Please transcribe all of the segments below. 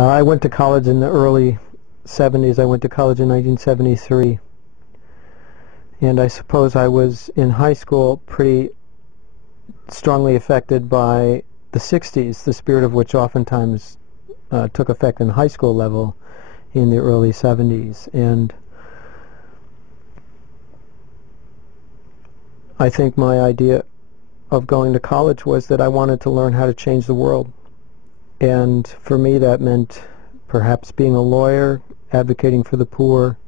I went to college in the early 70s. I went to college in 1973. And I suppose I was in high school pretty strongly affected by the 60s, the spirit of which oftentimes took effect in high school level in the early 70s. And I think my idea of going to college was that I wanted to learn how to change the world. And for me that meant perhaps being a lawyer, advocating for the poor,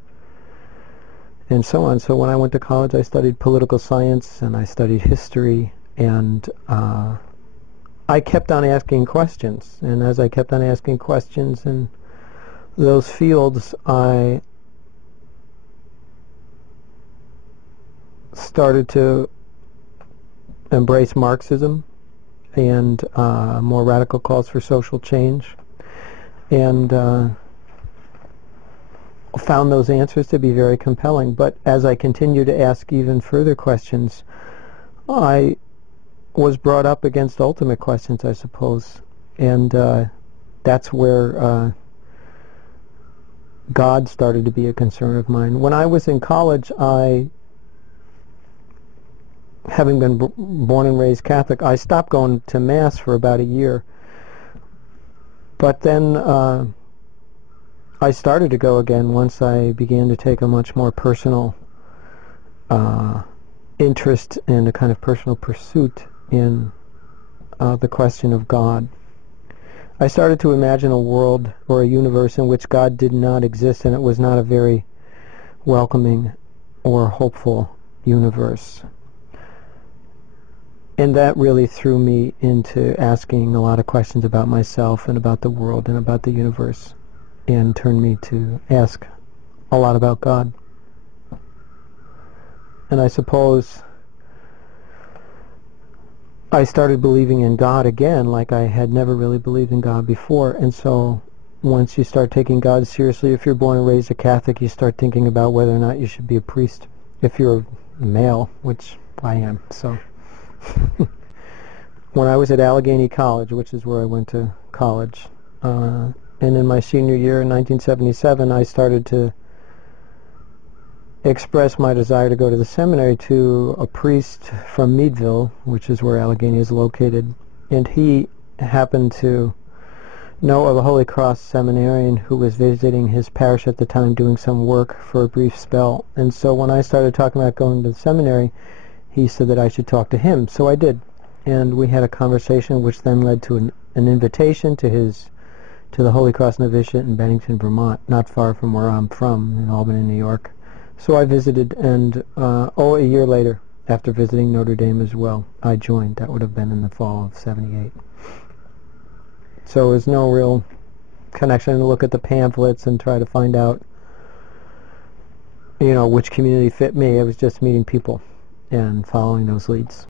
and so on. So when I went to college I studied political science and I studied history, and I kept on asking questions. And as I kept on asking questions in those fields, I started to embrace Marxism and more radical calls for social change, and found those answers to be very compelling. But as I continued to ask even further questions, I was brought up against ultimate questions, I suppose, and that's where God started to be a concern of mine. When I was in college, having been born and raised Catholic, I stopped going to Mass for about a year. But then I started to go again once I began to take a much more personal interest and a kind of personal pursuit in the question of God. I started to imagine a world or a universe in which God did not exist, and it was not a very welcoming or hopeful universe. And that really threw me into asking a lot of questions about myself and about the world and about the universe, and turned me to ask a lot about God. And I suppose I started believing in God again, like I had never really believed in God before. And so once you start taking God seriously, if you're born and raised a Catholic, you start thinking about whether or not you should be a priest, if you're a male, which I am. So when I was at Allegheny College, which is where I went to college, and in my senior year in 1977, I started to express my desire to go to the seminary to a priest from Meadville, which is where Allegheny is located. And he happened to know of a Holy Cross seminarian who was visiting his parish at the time, doing some work for a brief spell. And so when I started talking about going to the seminary, he said that I should talk to him. So I did. And we had a conversation which then led to an invitation to the Holy Cross Novitiate in Bennington, Vermont, not far from where I'm from, in Albany, New York. So I visited, and a year later, after visiting Notre Dame as well, I joined. That would have been in the fall of '78. So there's no real connection to look at the pamphlets and try to find out, which community fit me. I was just meeting people and following those leads.